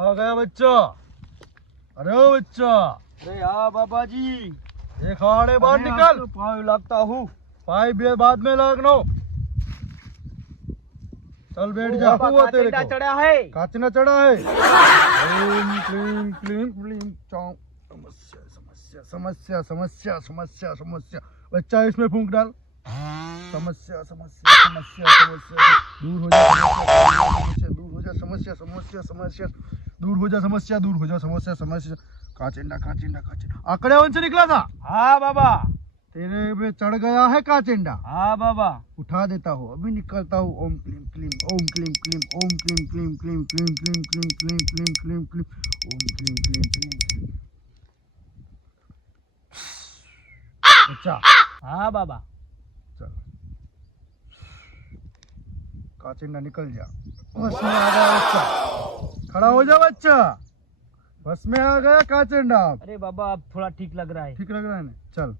आ गया बच्चा। अरे ओ बच्चा, अरे हाँ बाबा जी, ये खाड़े बाहर निकल। तो पाँव लगता हूँ। पाइप ये बाद में लगनो। चल बैठ जा। हुआ तेरे को चढ़ा है। काचना चढ़ा है। ओम क्लीम क्लीम क्लीम चौं। समस्या समस्या समस्या समस्या समस्या समस्या। बच्चा इसमें फूंक डाल। समस्या समस्या समस्या समस्या दूर हो जा। दूर हो जा समस्या समस्या समस्या दूर हो जा। समस्या दूर हो जा। समस्या समस्या। काचिंडा काचिंडा काचिंडा आंकड़े वन से निकला था। हाँ बाबा। तेरे में चढ़ गया है काचिंडा। हाँ बाबा। उठा देता हूँ, अभी निकलता हूँ। ओम क्लीम क्लीम ओम क्लीम क्लीम ओम क्लीम क्लीम क्लीम क्लीम क्लीम क्लीम क्लीम क्लीम क्लीम क्लीम ओम क्लीम क्लीम क्लीम। अच्छा हाँ बाबा। चल काचिंडा निकल जा। बस में आ गया बच्चा। खड़ा हो जा बच्चा। बस में आ गया काचिंडा। अरे बाबा अब थोड़ा ठीक लग रहा है। ठीक लग रहा है ना? चल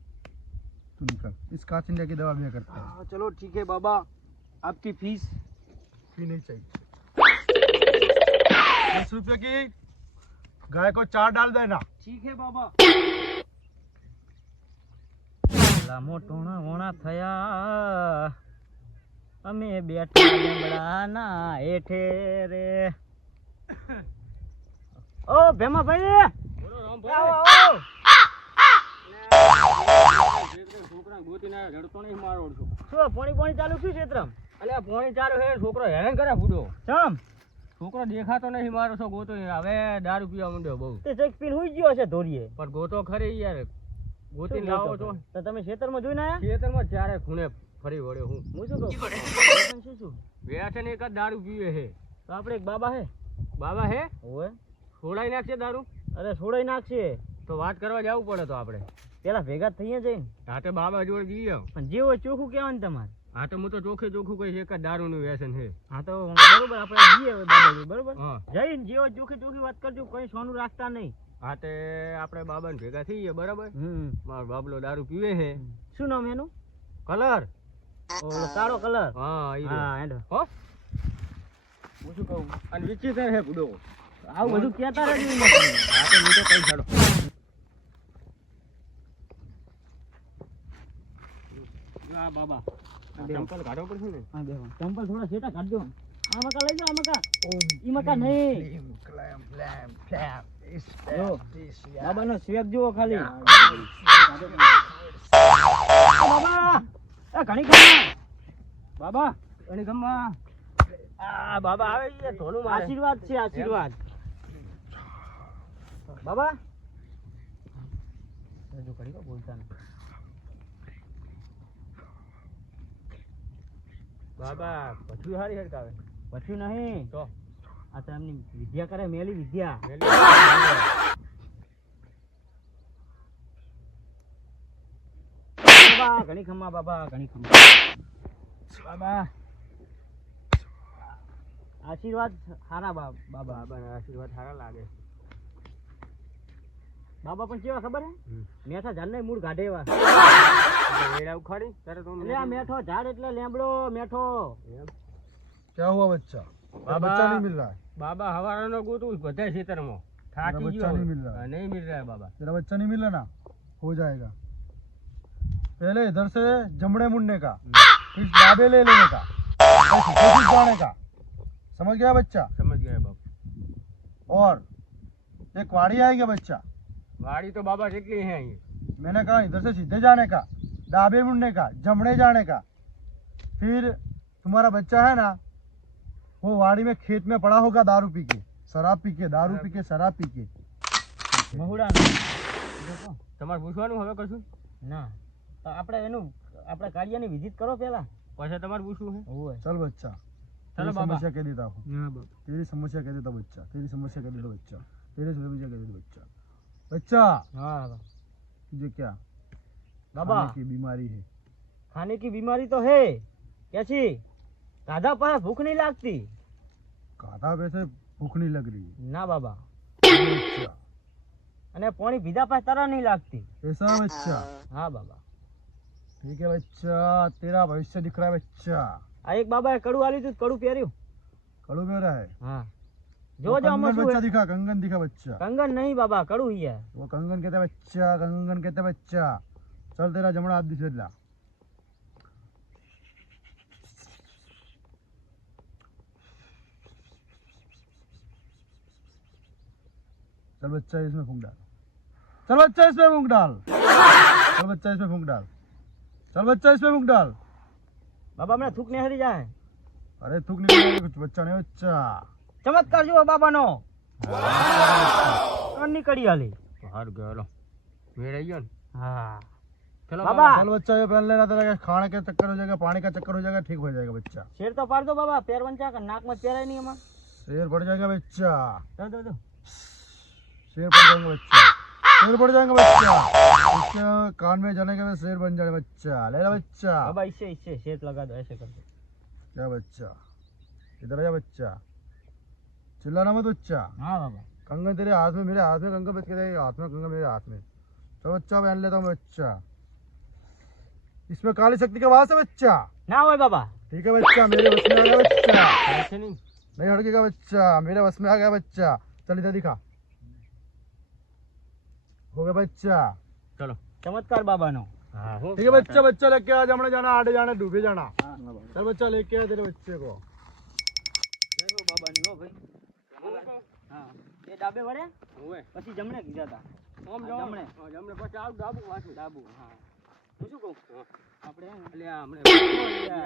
तू निकल। इस काचिंडा की दवा भी करते हैं। चलो ठीक है बाबा, आपकी फीस। फी नहीं चाहिए। 20 रुपये की गाय को 4 डाल देना। ठीक है बाबा। મોટોણા વોણા થયા અમે બેઠા લીમડાના હેઠે રે ઓ ભેમા ભાઈ આવો આવો છોકરા ગોતીના રડતો નહીં મારો શું પાણી પાણી ચાલુ શું ક્ષેત્રમ અલે આ પાણી ચાલુ હે છોકરો હેરાન કરે ફૂડો ચમ છોકરો દેખાતો નહીં મારો છો ગોતો હવે દારૂ પીવા માંડ્યો બહુ તે ચેક પીન હુઈ ગયો છે ધોરીએ પણ ગોતો ખરી યાર ગોતી લાવો છો તો તમે ખેતરમાં જોઈને આયા ખેતરમાં ચારે ખૂણે ફરી વળ્યો હું શું કહું શું વેચન એક જ દારૂ પીવે છે તો આપણે એક બાબા હે ઓય છોડાઈ નાખશે દારૂ અરે છોડાઈ નાખશે તો વાત કરવા જવું પડે તો આપણે પેલા ભેગા થઈએ જઈને હા તો બાબા જોડે જઈએ પણ જે હોય ચોખ્ખું કહેવાનું તમારે હા તો હું તો ચોખ્ખે ચોખ્ખું કહીશ એક જ દારૂનું વ્યસન છે હા તો બરોબર આપણે જઈએ બાબા જોડે બરોબર જઈને જે હોય ચોખ્ખી ચોખ્ખી વાત કરજો કઈ સોનું રાખતા નહીં હા તે આપણે બાબાને ભેગા થઈએ બરાબર મારો બાબલો દારૂ પીવે છે શું નામ એનું કલર ઓલો કાળો કલર હા એન્ડ હો હું શું કહું અને વિચિત્ર હે બુડો આવું બધું કહેતા રહેજો હા તો હું તો કઈ છાડો આ બાબા ટેમ્પલ કાઢો પડશે ને હા બે ટેમ્પલ થોડા છેટા કાઢજો આ મકા લઈ જાઓ મકા ઈ મકા નહીં ક્લેમ ક્લેમ ક્લેમ બાબાનો સ્વેગ જુઓ ખાલી બાબા એ ઘણી ખમ્મા બાબા ઘણી ખમ્મા આ બાબા આવે છે ધોનું મારે આશીર્વાદ છે આશીર્વાદ બાબા જો ઘણી કો બોલતા ને બાબા પછું હારી હરકાવે પછું નહીં તો આ તો એમની વિદ્યા કરે મેલી વિદ્યા બાબા ઘણી ખમ્મા બાબા ઘણી ખમ્મા બાબા આશીર્વાદ સારા બાબા બાબા આશીર્વાદ સારા લાગે બાબા પણ કેવા ખબર હે મેઠા ઝાડ ને મૂળ કાઢે એવા વેડા ઉખાડી ત્યારે તો લે આ મેઠો ઝાડ એટલે લેમડો મેઠો क्या हुआ बच्चा? बच्चा नहीं मिल रहा है। बाबा हवारा नो गोतू बधाई क्षेत्र में थाकी बच्चा नहीं मिल रहा है। नहीं मिल रहा है बाबा। तेरा बच्चा नहीं मिल रहा ना, हो जाएगा। पहले इधर से जमड़े मुड़ने का, फिर डाबे ले लेने का, फिर जाने का। समझ गया बच्चा? समझ गया बाबा। और एक वाड़ी आएगी बच्चा। वाड़ी तो बाबा कितनी है ये? मैंने कहा इधर से सीधे जाने का, डाबे मुड़ने का, जमड़े जाने का। फिर तुम्हारा बच्चा है ना, वो वाड़ी में खेत में पड़ा होगा दारू पी के, शराब पी के, दारू पी के, शराब पी के। મહુડા તમારે પૂછવાનું હવે કશું ના તો આપણે એનું આપણે કાર્યની વિઝિટ કરો પહેલા પછી તમારે પૂછવું છે ઓય चल बच्चा, चलो बाबा समस्या कह देता हूँ। हां बाबा तेरी समस्या कह देता बच्चा, तेरी समस्या कह देता बच्चा, तेरी समस्या कह देता बच्चा। बच्चा हाँ तुझे क्या बाबा खाने की बीमारी है? खाने की बीमारी तो है कैसी गाधा पर भूख नहीं लगती। गाधा वैसे भूख नहीं लग रही ना बाबा। बच्चा अने पानी पीधा पर तरह नहीं लगती ऐसा बच्चा? हाँ बाबा ठीक है बच्चा, तेरा भविष्य दिख रहा है बच्चा। आ एक बाबा कड़ू आली तू कड़ू પહેર્યું कड़ू में रहा है। हाँ जो जो कंगन बच्चा दिखा, कंगन दिखा बच्चा। कंगन नहीं बाबा, कड़ू ही है वो कंगन कहते बच्चा, कंगन कहते बच्चा। चल तेरा जमड़ा हाथ दिखे ला। चल बच्चा इसमें फूंक डाल, चल बच्चा इसमें फूंक डाल, चल बच्चा इसमें फूंक डाल, चल बच्चा इसमें फूंक डाल। बाबा मैंने थूक नहीं हरी जाए। अरे थूक नहीं कुछ बच्चा नहीं बच्चा। चमत्कार जो बाबा नो कन्नी कड़ी वाली हार गयो मेरे आई गयो। हाँ चलो बाबा, चल बच्चा ये पहन लेना, तेरा खाने का चक्कर हो जाएगा, पानी का चक्कर हो जाएगा, ठीक हो जाएगा बच्चा। शेर तो पाड़ दो बाबा, पैर बंचा कर नाक में पैर नहीं हमारा शेर पड़ जाएगा बच्चा, दो शेर पड़ जाएंगे बच्चा, शेर पड़ जाएंगे बच्चा। इसके कान में जाने के बाद शेर बन जाए बच्चा। ले ला बच्चा बाबा, इससे शेर लगा दो, ऐसे कर दो। क्या बच्चा, इधर आ जा बच्चा, चिल्लाना मत बच्चा। हाँ बाबा, कंगन तेरे हाथ में, मेरे हाथ में कंगन बच के रहेगा, हाथ में कंगन मेरे हाथ में। तो बच्चा पहन लेता हूँ बच्चा। इसमें काली शक्ति का वास है बच्चा। ना हो बाबा, ठीक है बच्चा, मेरे बस में आ गया बच्चा। ऐसे नहीं हड़केगा बच्चा, मेरे बस में आ गया बच्चा। चल इधर दिखा, हो गया बच्चा। चलो चमत्कार बाबा नो। हाँ हो ठीक है बच्चा, बच्चा लेके आ, जमने जाना, आड़े जाना, डूबे जाना। चल बच्चा लेके आ तेरे बच्चे को। देखो बाबा नहीं हो भाई। हाँ ये डाबे वड़े होए પછી જમણે કીધા હતા ઓમ જમણે જમણે પછી આવ ડાબુ વાસુ ડાબુ। હા હું શું કહું આપણે એટલે આ હમણે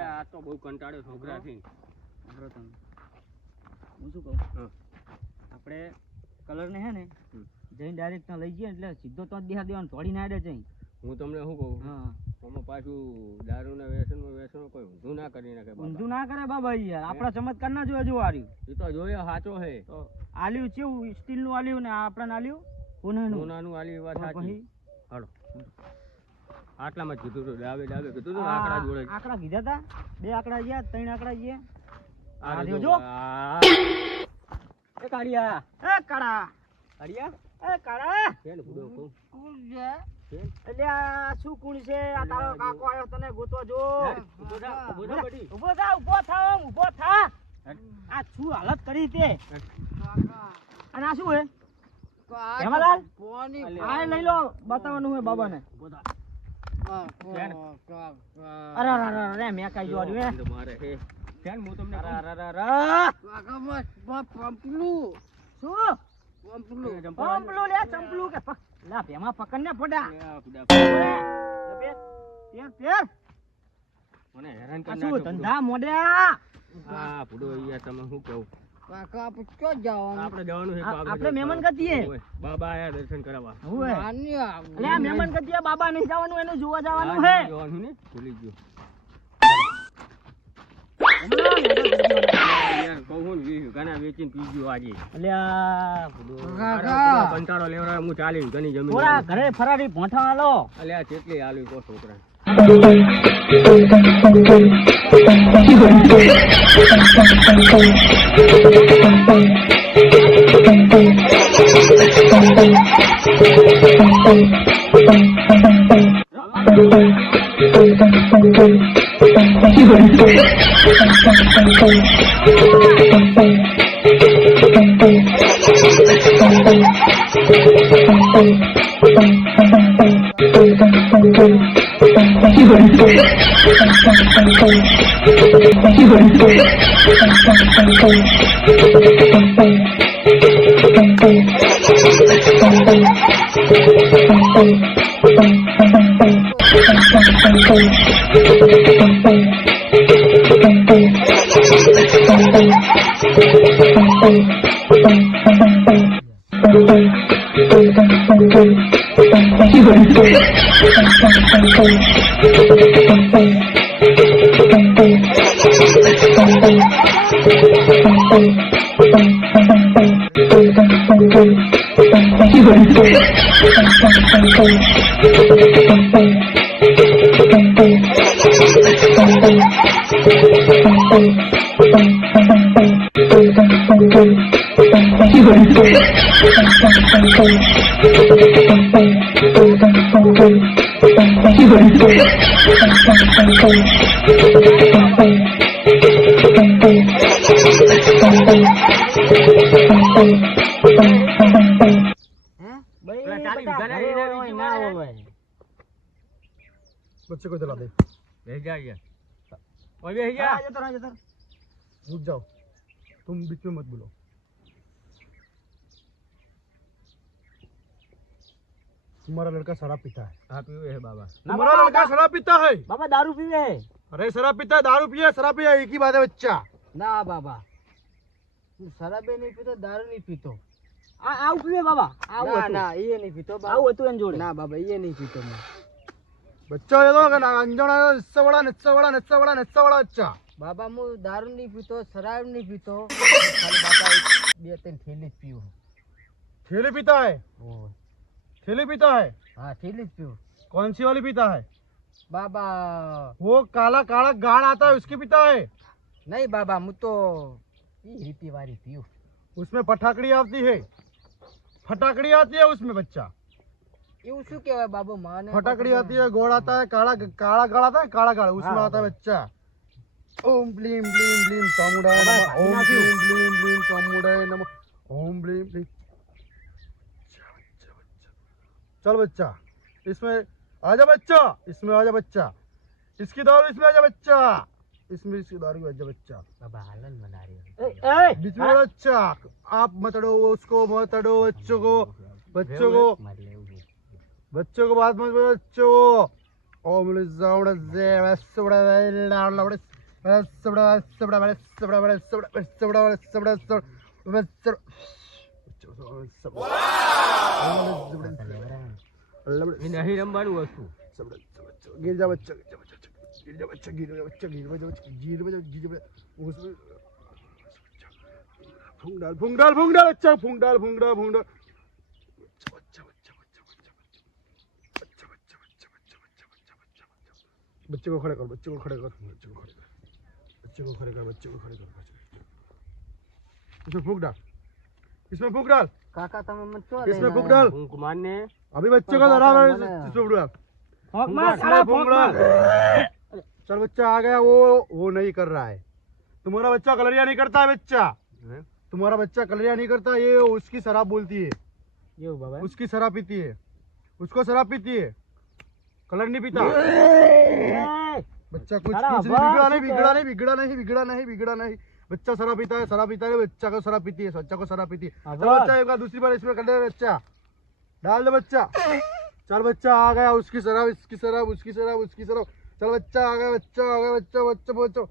આ તો બહુ કંટાળ્યો છોકરાથી આપણો તમે હું શું કહું આપણે કલર ને હે ને જઈને ડાયરેક્ટ ત્યાં લઈ જઈએ એટલે સીધો તો જ દેહા દેવાનો તોડીને આડે જઈ। હું તમને શું કહું, હા આમાં પાછું દારૂના વ્યસનમાં કોઈ ઊંધું ના કરી નાખે, ઊંધું ના કરે બાબા યાર। આપણા ચમત્કાર ના જોયો જો આર્યું એ તો જોયો સાચો હે। તો આલ્યું કેવું સ્ટીલનું આલ્યું ને આપણને આલ્યું સોનાનું આલ્યું, વાત સાચી। હાલો આટલામાં જ કીધું હતું, ડાબે કીધું હતું, આંકડા જોડે આંકડા કીધા હતા, 2 આંકડા ગયા, 3 આંકડા ગયા। આ જો એ કાળિયા, એ કાળા કાળિયા, એ કાળા કેને પૂડો કહું એટલે આ શું કુણ છે? આ તારો કાકો આવ્યો તને ગોતો જો। ઉભો થા આ શું હાલત કરી તે? અને આ શું હે હેમાલાલ? આ લઈ લો, બતાવવાનું હોય બાબાને। અરે અરે મેં કઈ જો આવ્યું હે મારે હે કેન હું તમને પંપલું લે, ચંપલું કે લા ભેમાં પકડને પડ્યા મને હેરાન કરી નાખ્યો ધંધા મોડ્યા। હા પૂડો યાર તમે શું કહું કાકા આપણે ક્યાં જવાનું? આપણે જવાનું છે આપણે મહેમાન ગતિએ બાબા આયા દર્શન કરાવવા હોય એટલે આ મહેમાન ગતિએ બાબા નહીં જવાનું, એનું જોવા જવાનું છે જોવાનું ને ભૂલી ગયો યાર કહું ને ઘણા વેચીને પી ગયો આજે। એટલે આ કંટાળો લેવરા હું ચાલી ઘણી જમીન થોડા ઘરે ફરારી ભોંઠા આલો। એટલે આ કેટલી આલવી કો છોકરા बच्चे को दिला दे। બેસી જા યાર ઓય બેસી જા रुक जाओ, तुम बीच में मत बोलो। तुम्हारा लड़का शराब पीता है। હા પીવે હે બાબા तुम्हारा लड़का शराब पीता है। બાબા દારૂ પીવે હે अरे शराब पीता है, दारू पिया, शराब पिया, एक ही बात है बच्चा। ના બાબા હું શરાબે નહીં પીતો દારૂ નહીં પીતો આવું પીવે બાબા આવું ના ના એ નહીં પીતો આવું હતું એન જોડે ના બાબા એ નહીં પીતો मैं बच्चा ये तो अंजना नस्सा बड़ा नस्सा बड़ा नस्सा बड़ा नस्सा बड़ा बच्चा। બાબા હું દારૂ નહીં પીતો શરાબ નહીં પીતો ખાલી બાપા બે ત્રણ થેલી જ પીવું ठेली पीता है, ठेली पीता है। હા થેલી જ પીવું कौन सी वाली पीता है? બાબा वो काला काला गाढ़ आता है उसकी पीता है। नहीं बाबा હું તો એ રીતિ વાળી પીવું उसमें फटाकड़ी आती है, फटाकड़ी आती है उसमें बच्चा। એવું શું કહેવાય બાબુ માને फटाकड़ी आती है, गोड़ आता है, काला काला गाढ़ आता है, काला गाढ़ उसमें आता है बच्चा। ओम ब्लीम ब्लीम ब्लीम चामुंडाय नमः, ओम ब्लीम ब्लीम ब्लीम चामुंडाय नमः, ओम ब्लीम ब्लीम। चल बच्चा, इसमें आजा बच्चा, इसमें आजा बच्चा, इसकी दारू इसमें आजा बच्चा, इसमें इसकी दारू आजा बच्चा। बाबा हालन बना रही है बीच में बच्चा, आप मत अड़ो उसको, मत अड़ो बच्चों को, बच्चों को, बच्चों को बात मत बोलो बच्चों को। ओम लिजाउड जे वसबड़ा लाउड सबड़ा सबड़ा बड़े सबड़ा बड़े सबड़ा सबड़ा बड़े सबड़ा सबड़ा नहीं रंबानु वस्तु गिर जा बच्चा, गिर जा बच्चा, गिर जा बच्चा, गिर जा बच्चा, गिर जा बच्चा, गिर जा उसमें फूंक डाल फूंक डाल फूंक डाल बच्चा, फूंक डाल फूंक डाल फूंक डाल बच्चा बच्चा बच्चा बच्चा बच्चा बच्चा बच्चा बच्चा बच्चा बच्चा बच्चा बच्चे को खड़े कर, बच्चे को खड़े कर, बच्चे को खड़े कर, बच्चे को खड़े कर, बच्चे को खड़े कर। इसमें फूंक डाल, इसमें फूंक डाल काका તમે મત છો इसमें फूंक डाल, ફૂંક મારને अभी बच्चे को धरा इसमें फूंक डाल, ફૂંક માર સાલા फूंक डाल। चल बच्चा आ गया, वो नहीं कर रहा है। तुम्हारा बच्चा कलरिया नहीं करता है बच्चा, तुम्हारा बच्चा कलरिया नहीं करता, ये उसकी शराब बोलती है, यो बाबा उसकी शराब पीती है, उसको शराब पीती है, कलर नहीं पीता बच्चा। कुछ कुछ नहीं बिगड़ा नहीं बिगड़ा नहीं बिगड़ा नहीं बिगड़ा नहीं, बच्चा शराब पीता है, शराब पीता है, बच्चा को शराब पीती है, बच्चा को शराब पीती है। चल बच्चा एक बार दूसरी बार इसमें कर दे बच्चा, डाल दे बच्चा। चल बच्चा आ गया, उसकी शराब इसकी शराब उसकी शराब उसकी शराब। चल बच्चा आ गया, बच्चा आ गया, बच्चा बच्चा बच्चा।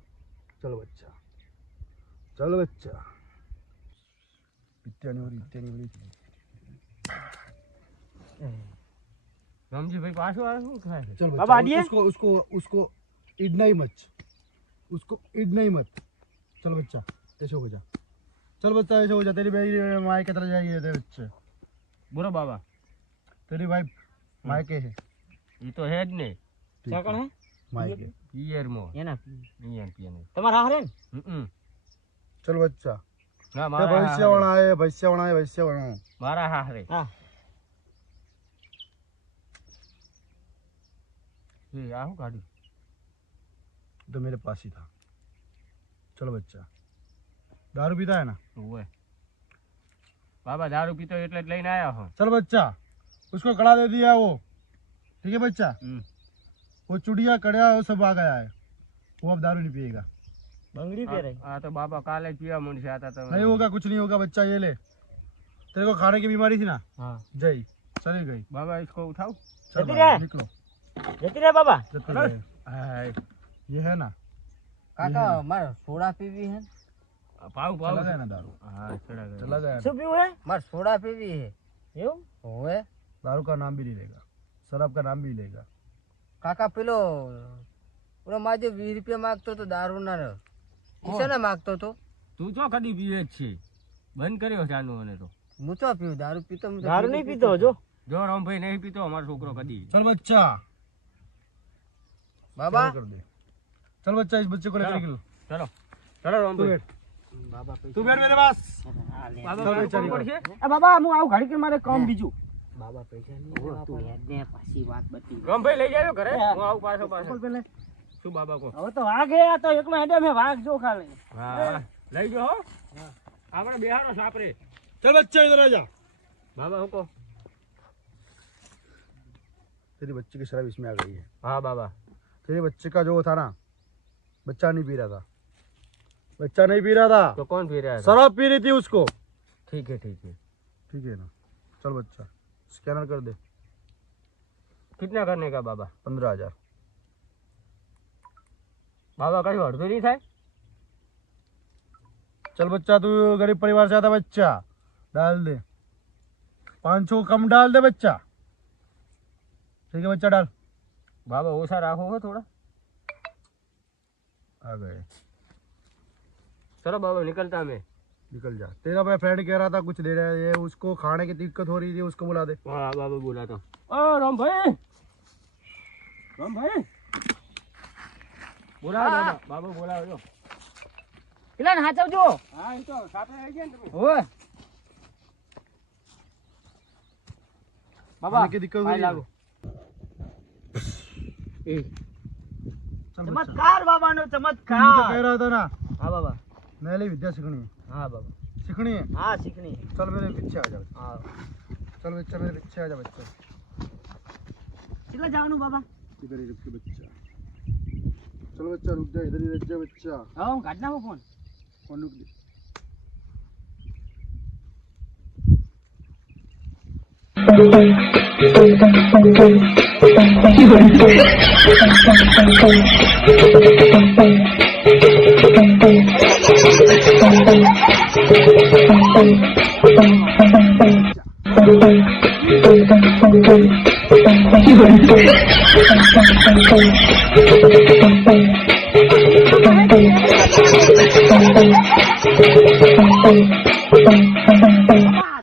चल बच्चा, चल बच्चा, इतनी बड़ी રામજી ભાઈ પાછો આવે શું થાય चल बाबा उसको उसको उसको इडना ही मत, उसको इडना ही मत। चल बच्चा ऐसे हो जा, चल बच्चा ऐसे हो जा, तेरी भाई माई की तरह जाएगी तेरे बच्चे। બોલો બાબા तेरी भाई मायके है, એ તો હે જ ને क्या है मायके પિયર મો એના પિયર પિયર તમારા હારે ને चल बच्चा ના ये મારા भैंसिया बना है, भैंसिया बना है, भैंसिया बना है। મારા હારે હા એ આ હું કાઢ્યું तो मेरे पास ही था। चलो बच्चा, दारू पीता है ना? ઓય બાબા દારૂ પીતો એટલે જ લઈને આવ્યા હો चल बच्चा, उसको कड़ा दे दिया वो, ठीक है बच्चा। वो चुड़िया कड़िया वो सब आ गया है, वो अब दारू नहीं पिएगा। બંગડી પહેરે આ તો બાબા કાલે જ પીવા માંડશે આ તો नहीं होगा, कुछ नहीं होगा बच्चा, ये ले। तेरे को खाने की बीमारी थी ना, હા जय चली गई। બાબા इसको उठाओ चल जल्दी बाहर, रे। निकलो જતી રે બાબા जल्दी गए। हाय, ये है ना, કાકા મારે સોડા પીવી હે પાઉ પાઉ चला गया ना दारू, હા ચડા ગયો चला गया ना। શું પીવું હે મારે સોડા પીવી હે એવું હોવે दारू का नाम भी नहीं लेगा, शराब का नाम भी लेगा। કાકા પેલો પેલો માજે 20 રૂપિયા માંગતો તો દારૂ ના ઈસે ના માંગતો તો તું ચો કદી પીવે જ છે બંધ કર્યો ચાલુ અને તો હું તો પીવું દારૂ પીતો દારૂ નહીં પીતો જો જો રામભાઈ નહીં પીતો અમારો છોકરો કદી चल बच्चा, બાબા कर दे। चल बच्चा, इस बच्चे को लेकर निकल। ચલો ચલો तू રામભાઈ बैठ, બાબા तू बैठ मेरे पास। બાબા ચાલો, મારું ચાલો. કોણ પડશે એ બાબા હું આવું ઘડી કે મારે કામ બીજું બાબા પૈસા નહીં તું યાદ ને પાછી વાત બતી રામભાઈ લઈ જાયો ઘરે હું આવું પાછો પાછો શું બાબા કો હવે તો વાઘે આ તો એકલો હેડે મે વાઘ જો ખાલે હા લઈ જો હો આપણે બિહારો સાપરે चल बच्चा इधर आ जा। બાબા હું કો तेरी बच्ची की शराब इसमें आ गई है। હા બાબા तेरे बच्चे का जो था ना, बच्चा नहीं पी रहा था, बच्चा नहीं पी रहा था, तो कौन पी रहा है? शराब पी रही थी उसको। ठीक है ठीक है। ठीक है ना, चल बच्चा स्कैनर कर दे। कितना करने का बाबा? 15,000। बाबा कहीं हड़तो नहीं था? चल बच्चा, तू गरीब परिवार से आता बच्चा, डाल दे 500 कम डाल दे बच्चा। ठीक है बच्चा, डाल। बाबा ओसा राखो हो थोड़ा। आ गए। चलो बाबा निकलता मैं। निकल जा। तेरा भाई फ्रेंड कह रहा था कुछ दे रहा है, ये उसको खाने की दिक्कत हो रही थी, उसको बुला दे। हाँ बाबा बोला था। राम भाई, राम भाई बोला बाबा, बाबा बोला जो પેલા હાચવજો. हाँ ये तो साथ में आई गया ना तुम्हें। ઓય बाबा खाने की दिक्कत हो रही है। लागो ए चल बच्चा। ચમત્કાર બાબાનો तू मुझे ચમત્કાર. कह रहा था ना, હા બાબા. नैली विद्या सीखनी है, હા बाबा. सीखनी है। હા શીખણી. चल मेरे पीछे आ जा, હા. चल बच्चा मेरे पीछे आ जा बच्चा। કેટલા જવાનું બાબા? इधर ही रुक के बच्चा, चल बच्चा रुक जा, इधर ही रुक जा बच्चा। હા હું કાઢ નાખું ફોન. फोन रुक दे। Thank you.